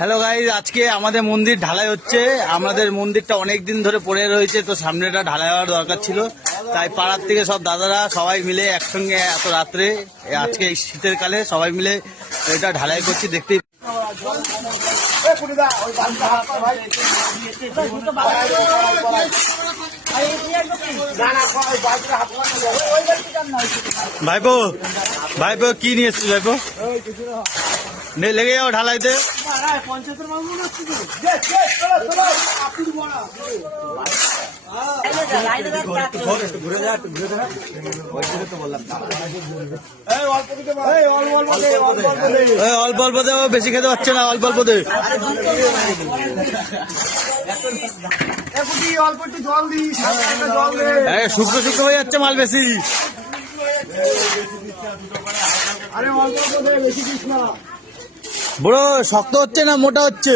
Hello guys, আজকে আমাদের মন্দির ঢালাই হচ্ছে। আমাদের মন্দিরটা অনেক দিন ধরে পড়ে রয়েছে, তো সামনেটা ঢালাই হওয়ার দরকার ছিল। তাই পাড়ার থেকে সব দাদারা সবাই মিলে একসঙ্গে এত রাত্রে আজকে এই শীতের কালে সবাই মিলে এটা ঢালাই করছি। দেখতে ভাইপো ভাইপো কি নিয়ে এসছিস ভাইপো? লেগে যাও ঢালাইতে। অল্প অল্প দেবো, বেশি খেতে পারছে না, অল্প অল্প দে। শুকনো শুকনো হয়ে যাচ্ছে মাল বেশি। বড় শক্ত হচ্ছে না মোটা হচ্ছে?